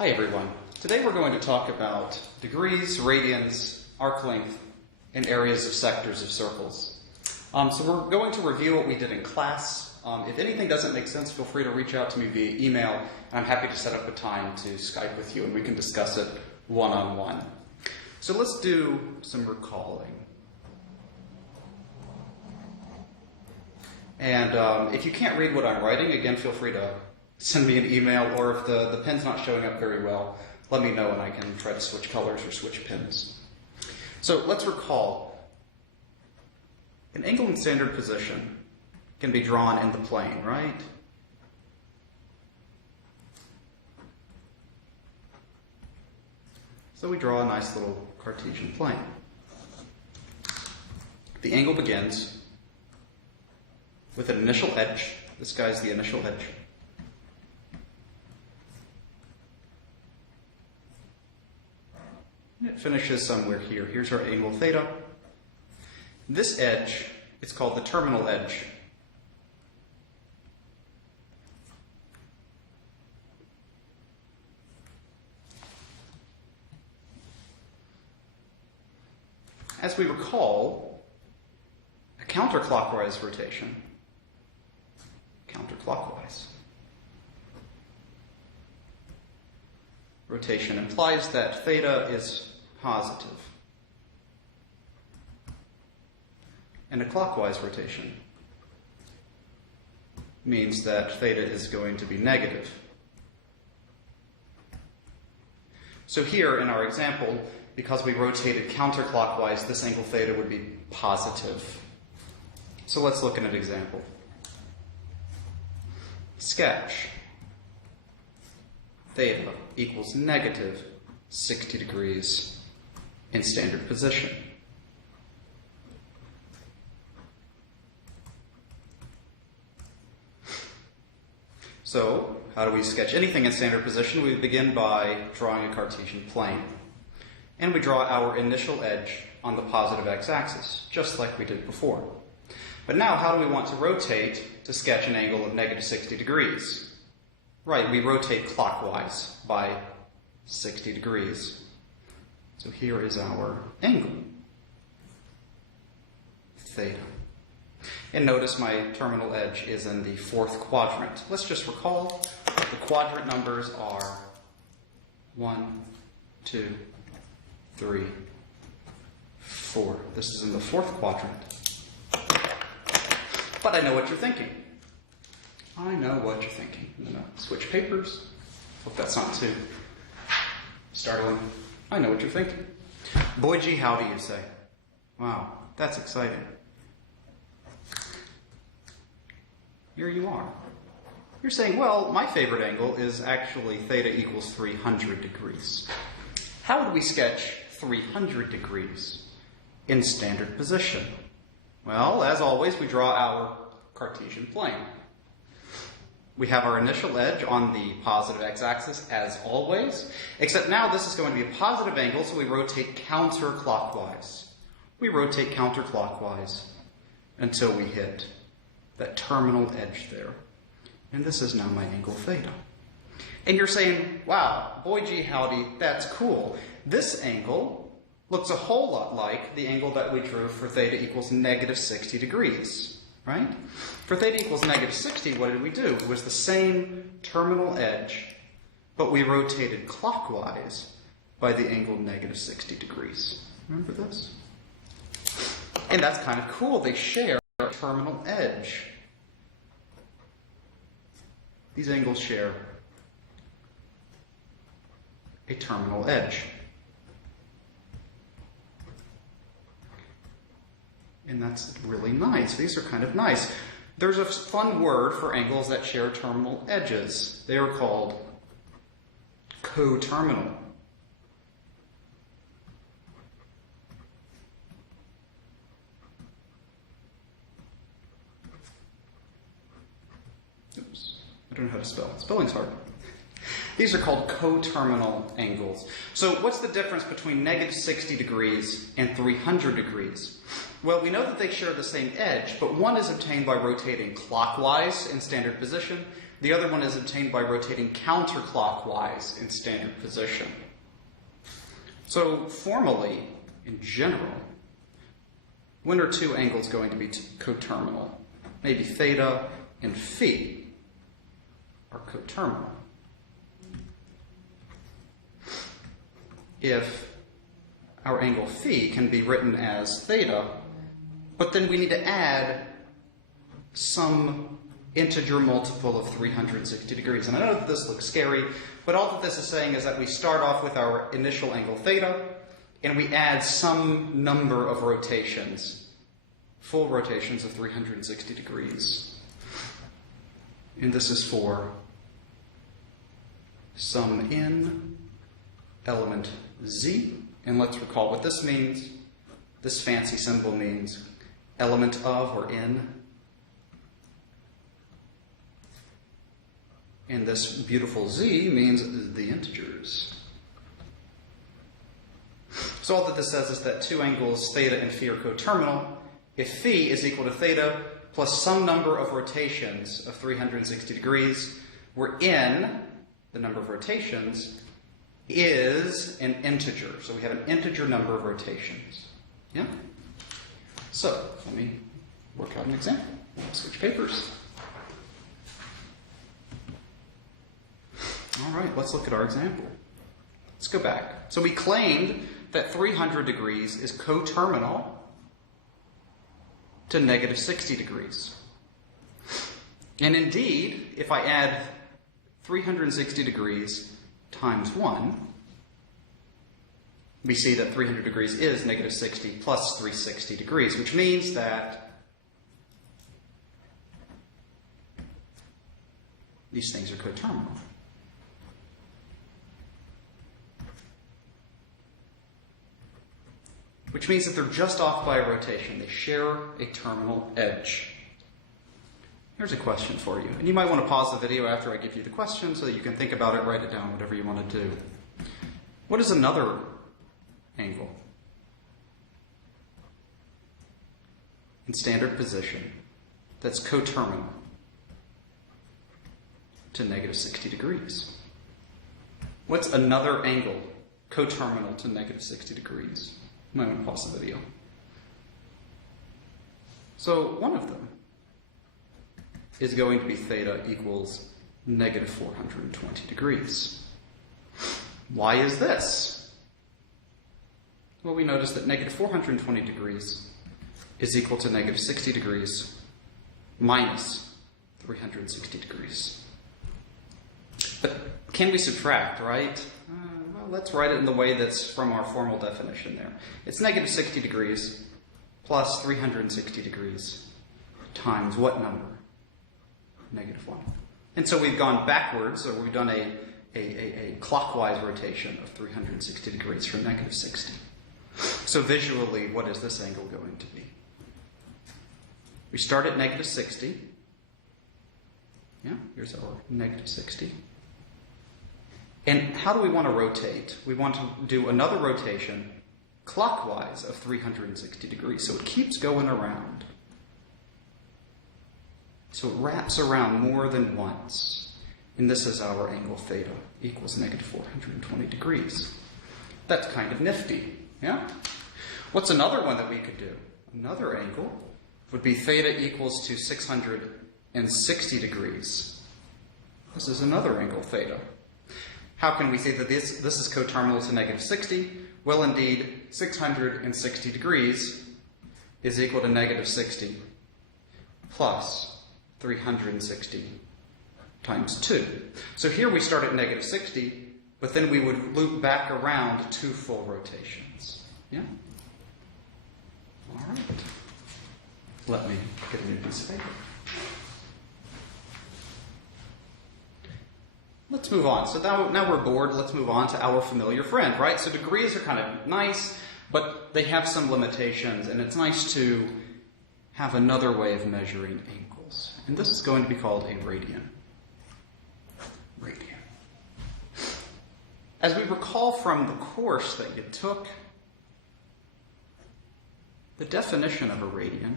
Hi everyone. Today we're going to talk about degrees, radians, arc length, and areas of sectors of circles. So we're going to review what we did in class. If anything doesn't make sense, feel free to reach out to me via email, and I'm happy to set up a time to Skype with you and we can discuss it one-on-one. So let's do some recalling. And if you can't read what I'm writing, again, feel free to send me an email, or if the pen's not showing up very well, let me know and I can try to switch colors or switch pens. So let's recall. An angle in standard position can be drawn in the plane, right? So we draw a nice little Cartesian plane. The angle begins with an initial edge. This guy's the initial edge. And it finishes somewhere here. Here's our angle theta. This edge, it's called the terminal edge. As we recall, a counterclockwise rotation, rotation implies that theta is positive. And a clockwise rotation means that theta is going to be negative. So here in our example, because we rotated counterclockwise, this angle theta would be positive. So let's look at an example. Sketch. Theta equals negative 60 degrees in standard position. So, how do we sketch anything in standard position? We begin by drawing a Cartesian plane. And we draw our initial edge on the positive x-axis, just like we did before. But now, how do we want to rotate to sketch an angle of negative 60 degrees? Right, we rotate clockwise by 60 degrees. So here is our angle, theta. And notice my terminal edge is in the fourth quadrant. Let's just recall the quadrant numbers are 1, 2, 3, 4. This is in the fourth quadrant. But I know what you're thinking. I know what you're thinking. I'm going to switch papers. Hope that's not too startling. I know what you're thinking. Boy, gee, howdy, you say. Wow, that's exciting. Here you are. You're saying, well, my favorite angle is actually theta equals 300 degrees. How would we sketch 300 degrees in standard position? Well, as always, we draw our Cartesian plane. We have our initial edge on the positive x-axis as always, except now this is going to be a positive angle, so we rotate counterclockwise. We rotate counterclockwise until we hit that terminal edge there. And this is now my angle theta. And you're saying, wow, boy gee howdy, that's cool. This angle looks a whole lot like the angle that we drew for theta equals negative 60 degrees. Right? For theta equals negative 60, what did we do? It was the same terminal edge, but we rotated clockwise by the angle negative 60 degrees. Remember this? And that's kind of cool. They share a terminal edge. These angles share a terminal edge. And that's really nice. These are kind of nice. There's a fun word for angles that share terminal edges. They are called coterminal. Oops, I don't know how to spell. Spelling's hard. These are called coterminal angles. So what's the difference between negative 60 degrees and 300 degrees? Well, we know that they share the same edge, but one is obtained by rotating clockwise in standard position. The other one is obtained by rotating counterclockwise in standard position. So formally, in general, when are two angles going to be coterminal? Maybe theta and phi are coterminal. If our angle phi can be written as theta, but then we need to add some integer multiple of 360 degrees. And I know that this looks scary, but all that this is saying is that we start off with our initial angle theta, and we add some number of rotations, full rotations of 360 degrees. And this is for some n element z. And let's recall what this means. This fancy symbol means element of, or n. And this beautiful z means the integers. So all that this says is that two angles, theta and phi, are coterminal if phi is equal to theta plus some number of rotations of 360 degrees, where n, the number of rotations, is an integer. So we have an integer number of rotations. Yeah? So let me work out an example. Switch papers. All right, let's look at our example. Let's go back. So we claimed that 300 degrees is coterminal to negative 60 degrees. And indeed, if I add 360 degrees times 1, we see that 300 degrees is negative 60 plus 360 degrees, which means that these things are coterminal. Which means that they're just off by a rotation. They share a terminal edge. Here's a question for you. And you might want to pause the video after I give you the question so that you can think about it, write it down, whatever you want to do. What is another angle in standard position that's coterminal to negative 60 degrees? What's another angle coterminal to negative 60 degrees? You might want to pause the video. So one of them is going to be theta equals negative 420 degrees. Why is this? Well, we notice that negative 420 degrees is equal to negative 60 degrees minus 360 degrees. But can we subtract, right? Well, let's write it in the way that's from our formal definition there. It's negative 60 degrees plus 360 degrees times what number? Negative 1. And so we've gone backwards, or we've done a clockwise rotation of 360 degrees from negative 60. So visually, what is this angle going to be? We start at negative 60. Yeah, here's our negative 60. And how do we want to rotate? We want to do another rotation clockwise of 360 degrees. So it keeps going around. So it wraps around more than once. And this is our angle theta equals negative 420 degrees. That's kind of nifty, yeah? What's another one that we could do? Another angle would be theta equals to 660 degrees. This is another angle theta. How can we say that this is coterminal to negative 60? Well, indeed, 660 degrees is equal to negative 60 plus 360 times 2. So here we start at negative 60, but then we would loop back around 2 full rotations. Yeah? All right. Let me get a new piece of paper. Let's move on. So now we're bored. Let's move on to our familiar friend, right? So degrees are kind of nice, but they have some limitations, and it's nice to have another way of measuring angles. And this is going to be called a radian. Radian. As we recall from the course that you took, the definition of a radian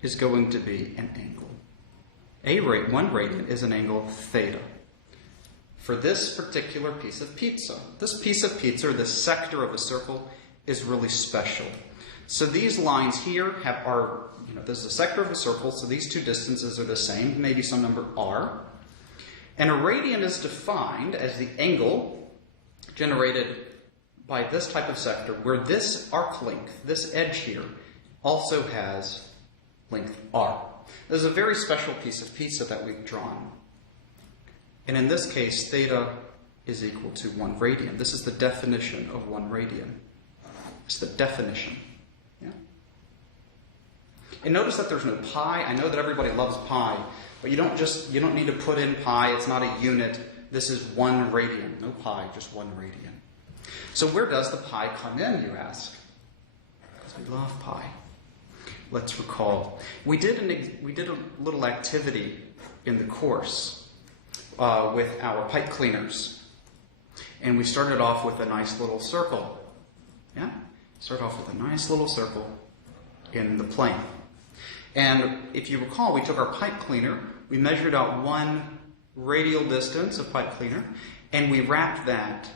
is going to be an angle 1 radian is an angle theta for this particular piece of pizza. This piece of pizza, or this sector of a circle, is really special. So these lines here this is a sector of a circle, so these two distances are the same, maybe some number r. And a radian is defined as the angle generated by this type of sector where this arc length, this edge here, also has length r. This is a very special piece of pizza that we've drawn. And in this case, theta is equal to 1 radian. This is the definition of 1 radian. It's the definition. Yeah? And notice that there's no pi. I know that everybody loves pi, but you don't need to put in pi. It's not a unit. This is 1 radian. No pi, just 1 radian. So where does the pi come in, you ask? Because we love pi. Let's recall. We did a little activity in the course with our pipe cleaners. And we started off with a nice little circle. Yeah? Start off with a nice little circle in the plane. And if you recall, we took our pipe cleaner, we measured out 1 radial distance of pipe cleaner, and we wrapped that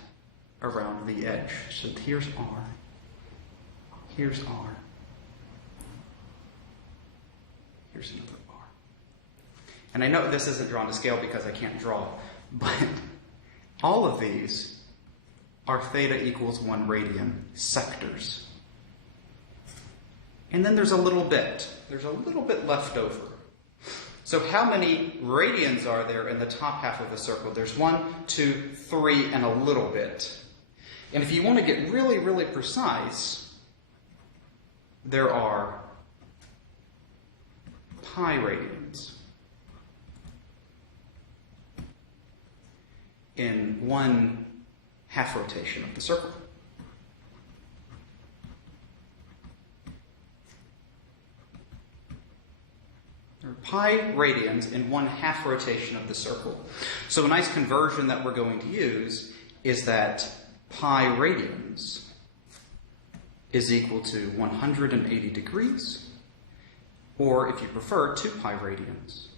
around the edge. So here's R. Here's R. Here's another R. And I know this isn't drawn to scale because I can't draw, but all of these are theta equals 1 radian sectors. And then there's a little bit. There's a little bit left over. So how many radians are there in the top half of the circle? There's 1, 2, 3, and a little bit. And if you want to get really, really precise, there are pi radians in 1 half rotation of the circle. There are pi radians in 1 half rotation of the circle. So a nice conversion that we're going to use is that pi radians is equal to 180 degrees, or if you prefer, 2 pi radians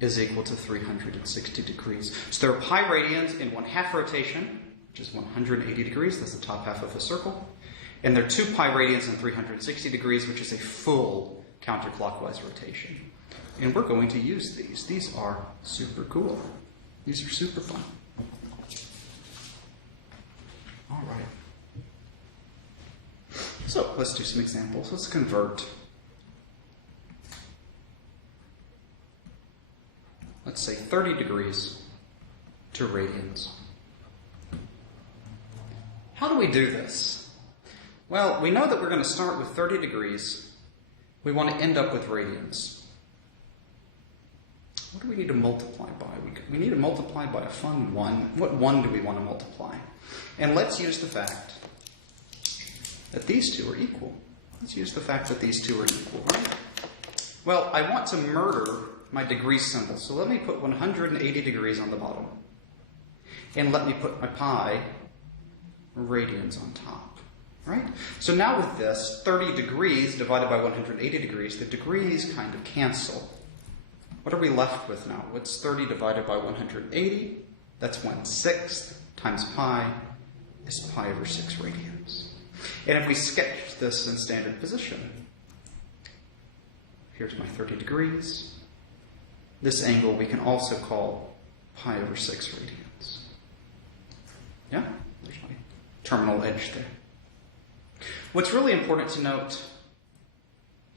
is equal to 360 degrees. So there are pi radians in 1 half rotation, which is 180 degrees, that's the top half of a circle, and there are 2 pi radians in 360 degrees, which is a full counterclockwise rotation. And we're going to use these. These are super cool. These are super fun. All right. So let's do some examples. Let's convert. Let's say 30 degrees to radians. How do we do this? Well, we know that we're going to start with 30 degrees. We want to end up with radians. What do we need to multiply by? We need to multiply by a fun 1. What 1 do we want to multiply? And let's use the fact that these two are equal. Let's use the fact that these two are equal, right? Well, I want to murder my degree symbol, so let me put 180 degrees on the bottom. And let me put my pi radians on top, right? So now with this, 30 degrees divided by 180 degrees, the degrees kind of cancel. What are we left with now? What's 30 divided by 180? That's 1/6 times pi is pi over 6 radians. And if we sketch this in standard position, here's my 30 degrees. This angle we can also call pi over 6 radians. Yeah? There's my terminal edge there. What's really important to note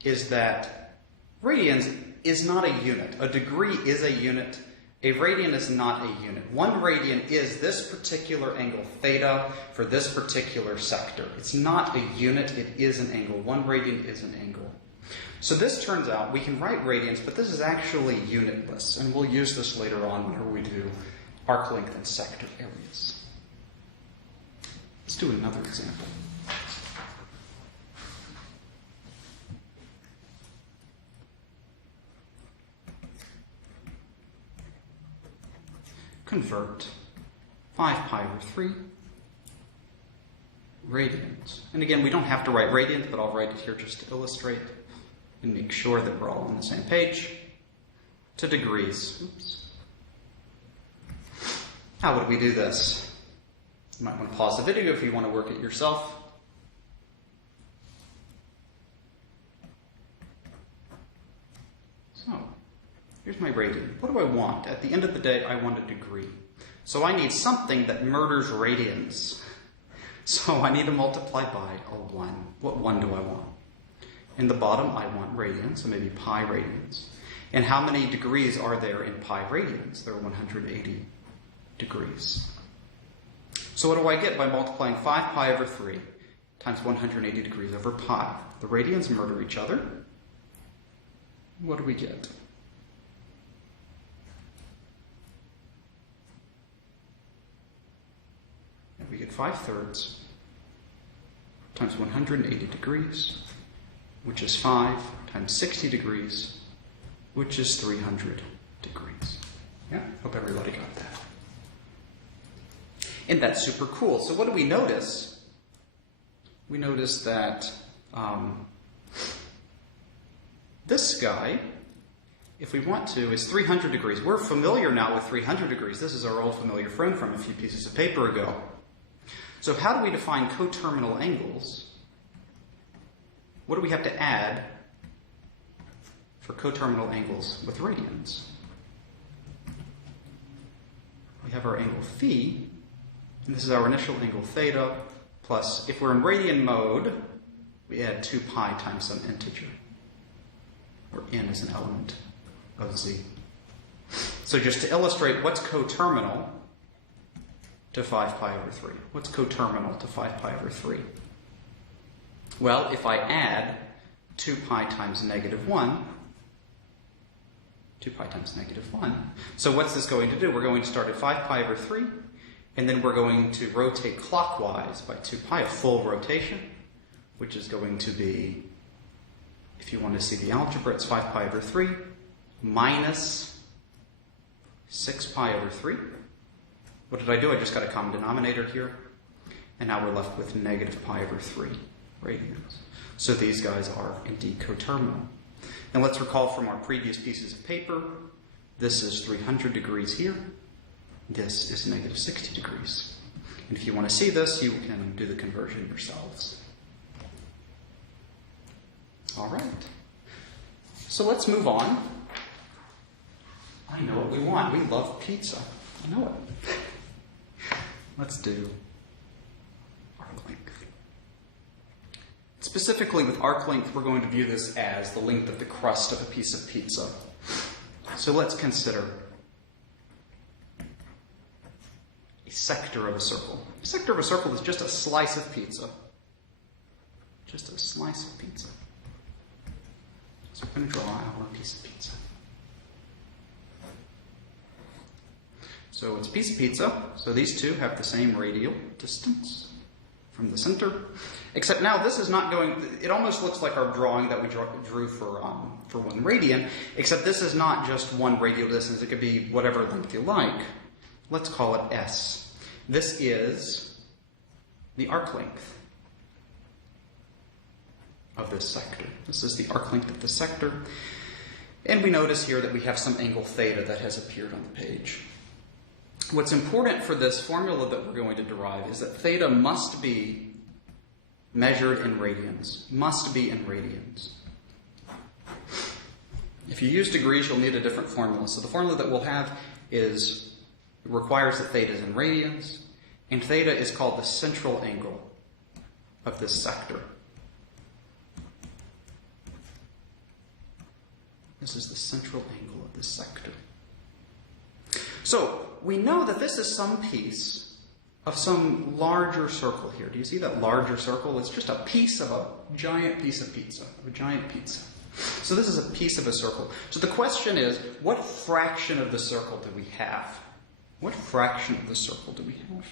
is that radians is not a unit. A degree is a unit. A radian is not a unit. 1 radian is this particular angle theta for this particular sector. It's not a unit, it is an angle. 1 radian is an angle. So this turns out, we can write radians, but this is actually unitless, and we'll use this later on whenever we do arc length and sector areas. Let's do another example. Convert 5 pi over 3 radians. And again, we don't have to write radians, but I'll write it here just to illustrate and make sure that we're all on the same page. to degrees. Oops. How would we do this? You might want to pause the video if you want to work it yourself. So, here's my radian. What do I want? At the end of the day, I want a degree. So I need something that murders radians. So I need to multiply by a 1. What 1 do I want? In the bottom, I want radians, so maybe pi radians. And how many degrees are there in pi radians? There are 180 degrees. So what do I get by multiplying 5 pi over 3 times 180 degrees over pi? The radians murder each other. What do we get? And we get 5/3 times 180 degrees, which is 5 times 60 degrees, which is 300 degrees. Yeah, hope everybody got that. And that's super cool. So what do we notice? We notice that this guy, if we want to, is 300 degrees. We're familiar now with 300 degrees. This is our old familiar friend from a few pieces of paper ago. So how do we define coterminal angles? What do we have to add for coterminal angles with radians? We have our angle phi, and this is our initial angle theta, plus, if we're in radian mode, we add 2 pi times some integer, where n is an element of z. So just to illustrate, what's coterminal to 5 pi over 3? What's coterminal to 5 pi over 3? Well, if I add 2 pi times negative 1, 2 pi times negative 1. So what's this going to do? We're going to start at 5 pi over 3, and then we're going to rotate clockwise by 2 pi, a full rotation, which is going to be, if you want to see the algebra, it's 5 pi over 3 minus 6 pi over 3. What did I do? I just got a common denominator here. And now we're left with negative pi over 3 radians. So these guys are indeed coterminal. And let's recall from our previous pieces of paper, this is 300 degrees here. This is negative 60 degrees. And if you want to see this, you can do the conversion yourselves. All right. So let's move on. I know what we want. We love pizza. I know it. Let's do arc length. Specifically with arc length, we're going to view this as the length of the crust of a piece of pizza. So let's consider a sector of a circle. A sector of a circle is just a slice of pizza. Just a slice of pizza. So we're going to draw our piece of pizza. So it's a piece of pizza. So these two have the same radial distance from the center. Except now this is not going, it almost looks like our drawing that we drew for 1 radian, except this is not just one radial distance. It could be whatever length you like. Let's call it S. This is the arc length of this sector. This is the arc length of the sector. And we notice here that we have some angle theta that has appeared on the page. What's important for this formula that we're going to derive is that theta must be measured in radians. Must be in radians. If you use degrees, you'll need a different formula. So the formula that we'll have requires that theta is in radians, and theta is called the central angle of this sector. This is the central angle of this sector. So we know that this is some piece of some larger circle here. Do you see that larger circle? It's just a piece of a giant piece of pizza, a giant pizza. So this is a piece of a circle. So the question is, what fraction of the circle do we have? What fraction of the circle do we have?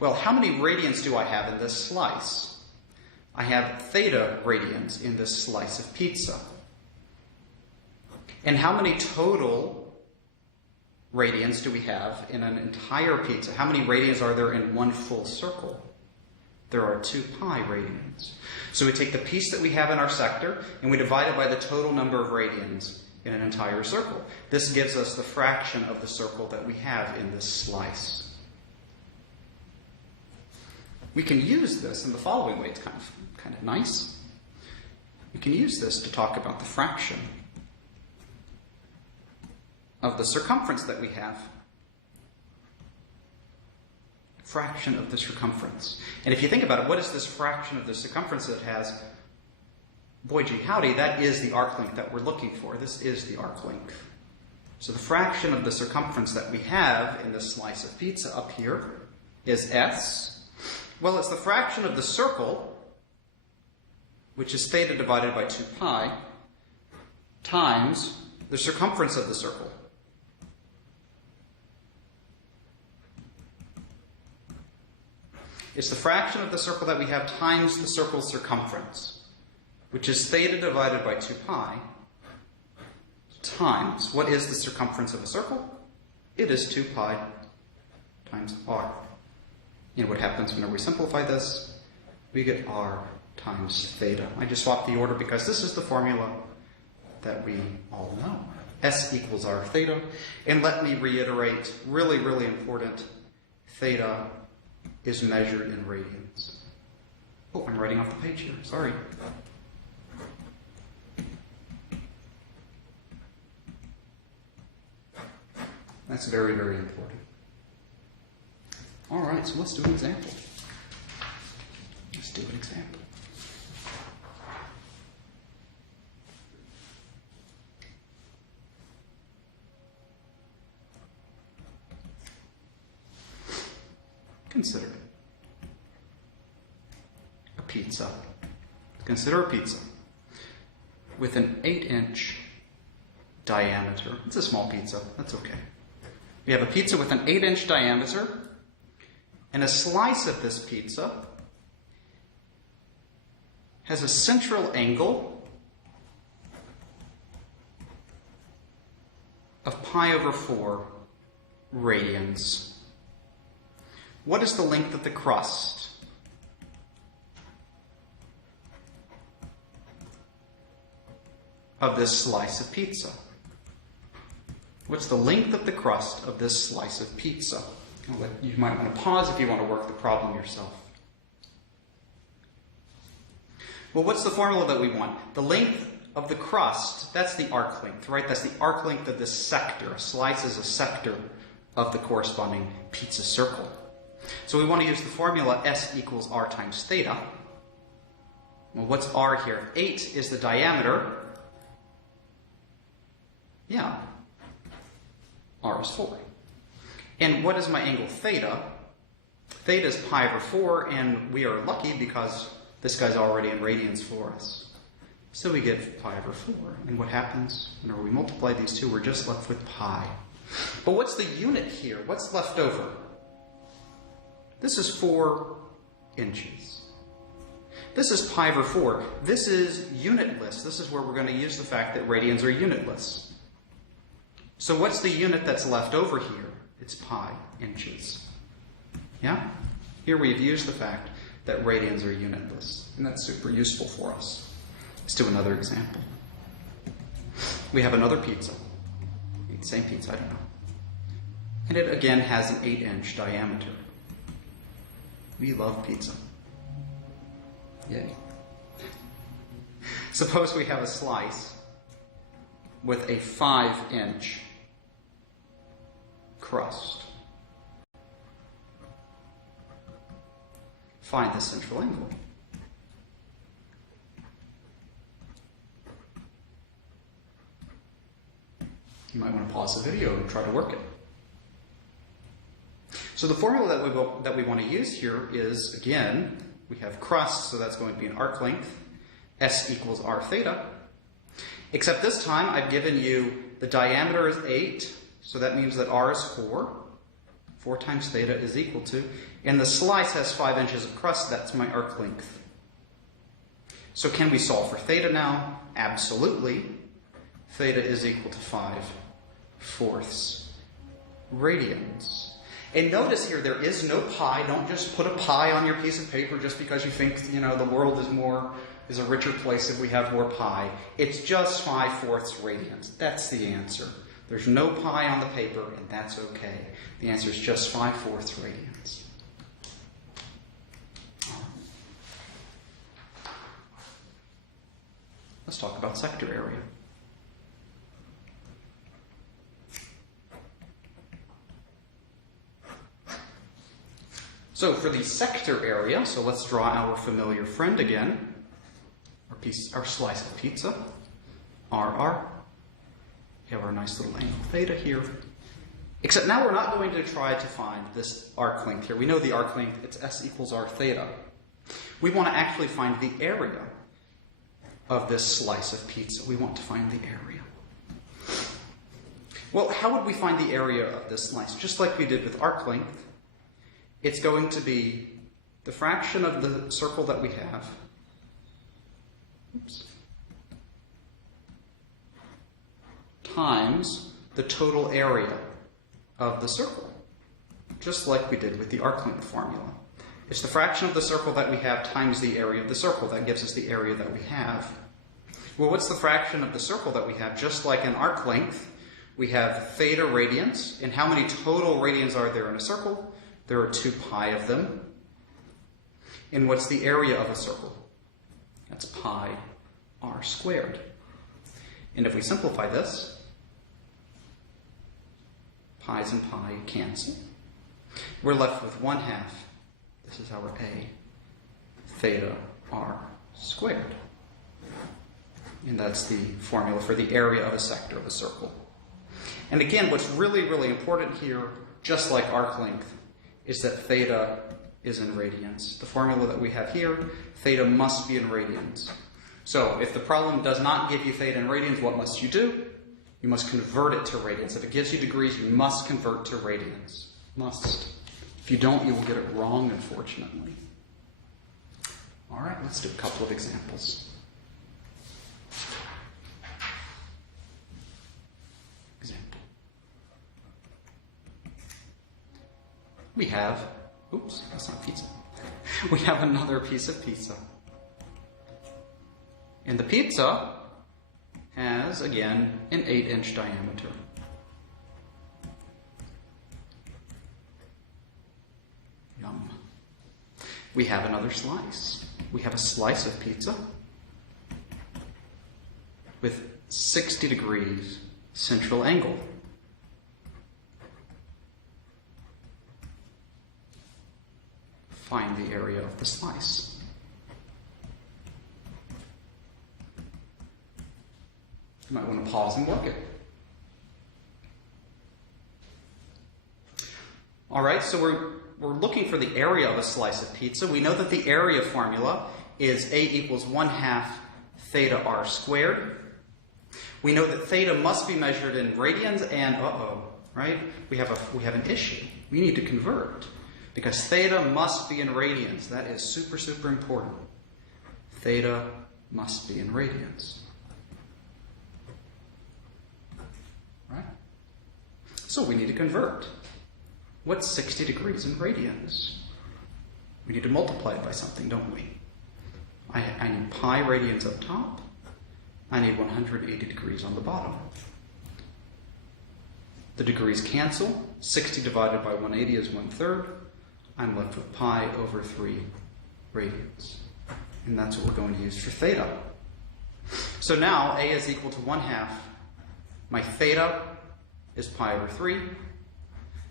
Well, how many radians do I have in this slice? I have theta radians in this slice of pizza. And how many total radians do we have in an entire pizza? How many radians are there in one full circle? there are 2 pi radians. So we take the piece that we have in our sector and we divide it by the total number of radians in an entire circle. This gives us the fraction of the circle that we have in this slice. We can use this in the following way. It's kind of nice. We can use this to talk about the fraction of the circumference that we have. Fraction of the circumference. And if you think about it, what is this fraction of the circumference that it has? Boy gee howdy, that is the arc length that we're looking for. This is the arc length. So the fraction of the circumference that we have in this slice of pizza up here is s. Well, it's the fraction of the circle, which is theta divided by 2 pi, times the circumference of the circle. It's the fraction of the circle that we have times the circle's circumference, which is theta divided by 2 pi, times, what is the circumference of a circle? It is 2 pi times r. And what happens whenever we simplify this? We get r times theta. I just swapped the order because this is the formula that we all know. S equals r theta. And let me reiterate, really, really important, theta is measured in radians. Oh, I'm writing off the page here. Sorry. That's very, very important. All right, so let's do an example. Let's do an example. Consider a pizza. Consider a pizza with an 8-inch diameter. It's a small pizza. That's okay. We have a pizza with an 8-inch diameter, and a slice of this pizza has a central angle of pi over 4 radians. What is the length of the crust? Of this slice of pizza? What's the length of the crust of this slice of pizza? You might want to pause if you want to work the problem yourself. Well, what's the formula that we want? The length of the crust, that's the arc length, right? That's the arc length of this sector. A slice is a sector of the corresponding pizza circle. So we want to use the formula S equals R times theta. Well, what's R here? 8 is the diameter. Yeah. R is 4. And what is my angle theta? Theta is pi over 4, and we are lucky because this guy's already in radians for us. So we get pi over 4. And what happens? Whenever we multiply these two, we're just left with pi. But what's the unit here? What's left over? This is 4 inches. This is pi over 4. This is unitless. This is where we're going to use the fact that radians are unitless. So what's the unit that's left over here? It's pi inches. Yeah? Here we've used the fact that radians are unitless. And that's super useful for us. Let's do another example. We have another pizza. Same pizza, I don't know. And it again has an 8-inch diameter. We love pizza. Yay. Suppose we have a slice with a 5-inch crust. Find the central angle. You might want to pause the video and try to work it. So the formula that we want to use here is, again, we have crust, so that's going to be an arc length. S equals r theta. Except this time I've given you the diameter is 8, so that means that r is 4. 4 times theta is equal to, and the slice has 5 inches of crust, that's my arc length. So can we solve for theta now? Absolutely. Theta is equal to 5/4 radians. And notice here, there is no pi. Don't just put a pi on your piece of paper just because you think, the world is a richer place if we have more pi. It's just 5/4 radians. That's the answer. There's no pi on the paper, and that's okay. The answer is just 5/4 radians. Let's talk about sector area. So for the sector area, so let's draw our familiar friend again, our slice of pizza, RR. We have our nice little angle theta here. Except now we're not going to try to find this arc length here. We know the arc length, it's S equals R theta. We want to actually find the area of this slice of pizza. We want to find the area. Well, how would we find the area of this slice? Just like we did with arc length, it's going to be the fraction of the circle that we have. Times the total area of the circle, just like we did with the arc length formula. It's the fraction of the circle that we have times the area of the circle. That gives us the area that we have. Well, what's the fraction of the circle that we have? Just like in arc length, we have theta radians. And how many total radians are there in a circle? There are 2 pi of them. And what's the area of a circle? That's pi r squared. And if we simplify this, pi's and pi cancel. We're left with 1/2. This is our A, theta r squared. And that's the formula for the area of a sector of a circle. And again, what's really, really important here, just like arc length, is that theta is in radians. The formula that we have here, theta must be in radians. So if the problem does not give you theta in radians, what must you do? You must convert it to radians. If it gives you degrees, you must convert to radians. Must. If you don't, you will get it wrong, unfortunately. All right, let's do a couple of examples. We have, oops, that's not pizza. We have another piece of pizza. And the pizza has, again, an 8-inch diameter. Yum. We have another slice. We have a slice of pizza with 60 degrees central angle. Find the area of the slice. You might want to pause and work it. All right, so we're looking for the area of a slice of pizza. We know that the area formula is A equals 1/2 theta r squared. We know that theta must be measured in radians, and right? We have an issue. We need to convert. Because theta must be in radians. That is super, super important. Theta must be in radians. Right? So we need to convert. What's 60 degrees in radians? We need to multiply it by something, don't we? I need pi radians up top. I need 180 degrees on the bottom. The degrees cancel. 60 divided by 180 is 1/3. I'm left with pi over 3 radians. And that's what we're going to use for theta. So now A is equal to 1/2. My theta is pi over 3.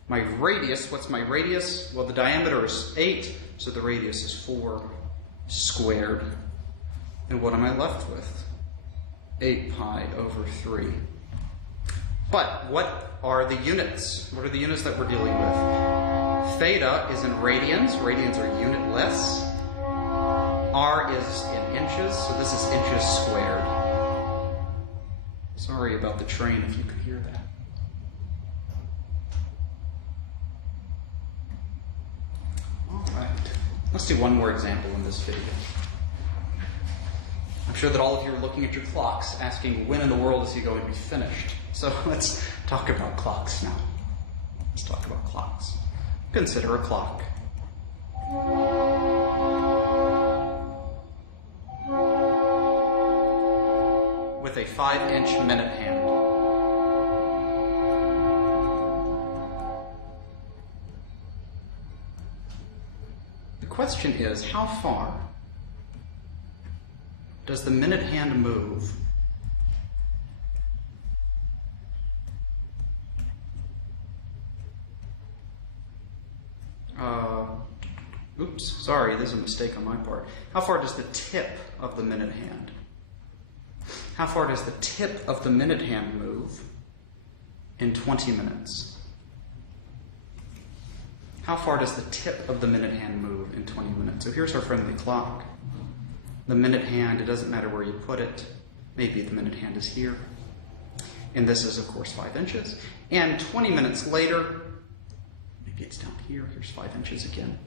My radius, what's my radius? Well, the diameter is 8, so the radius is 4 squared. And what am I left with? 8 pi over 3. But what are the units? What are the units that we're dealing with? Theta is in radians. Radians are unitless. R is in inches, so this is inches squared. Sorry about the train if you could hear that. All right. Let's do one more example in this video. I'm sure that all of you are looking at your clocks, asking when in the world is he going to be finished. So let's talk about clocks now. Let's talk about clocks. Consider a clock. With a 5-inch minute hand. The question is, how far does the minute hand move oops, sorry, there's a mistake on my part. How far does the tip of the minute hand? How far does the tip of the minute hand move in 20 minutes? How far does the tip of the minute hand move in 20 minutes? So here's our friendly clock. The minute hand, it doesn't matter where you put it. Maybe the minute hand is here. And this is, of course, 5 inches. And 20 minutes later, maybe it's down here. Here's 5 inches again.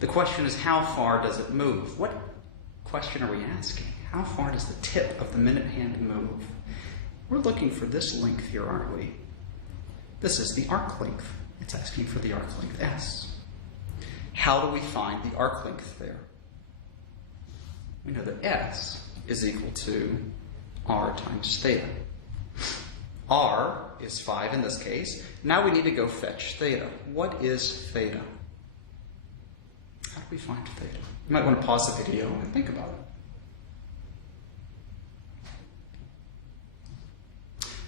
The question is, how far does it move? What question are we asking? How far does the tip of the minute hand move? We're looking for this length here, aren't we? This is the arc length. It's asking for the arc length S. How do we find the arc length there? We know that S is equal to R times theta. R is 5 in this case. Now we need to go fetch theta. What is theta? How do we find theta? You might want to pause the video and think about it.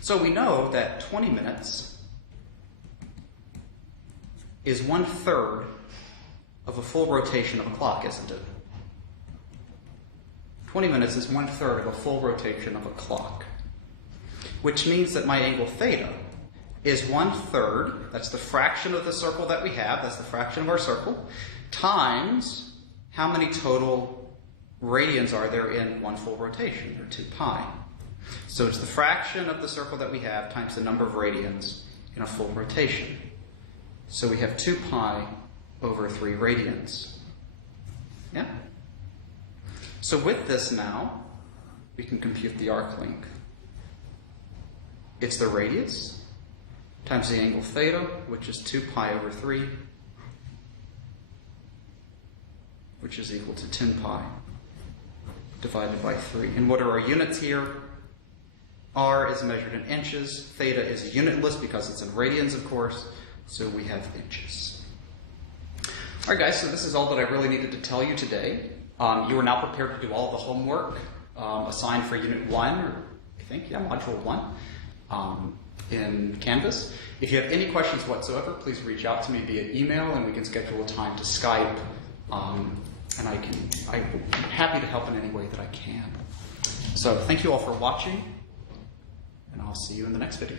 So we know that 20 minutes is 1/3 of a full rotation of a clock, isn't it? 20 minutes is 1/3 of a full rotation of a clock, which means that my angle theta is 1/3, that's the fraction of the circle that we have, that's the fraction of our circle, times how many total radians are there in one full rotation, or 2 pi. So it's the fraction of the circle that we have times the number of radians in a full rotation. So we have 2 pi over 3 radians. Yeah? So with this now, we can compute the arc length. It's the radius times the angle theta, which is 2 pi over 3, which is equal to 10 pi divided by 3. And what are our units here? R is measured in inches. Theta is unitless because it's in radians, of course. So we have inches. All right, guys, so this is all that I really needed to tell you today. You are now prepared to do all the homework assigned for Unit 1, or I think, yeah, Module 1 in Canvas. If you have any questions whatsoever, please reach out to me via email and we can schedule a time to Skype. And I'm happy to help in any way that I can. So thank you all for watching, and I'll see you in the next video.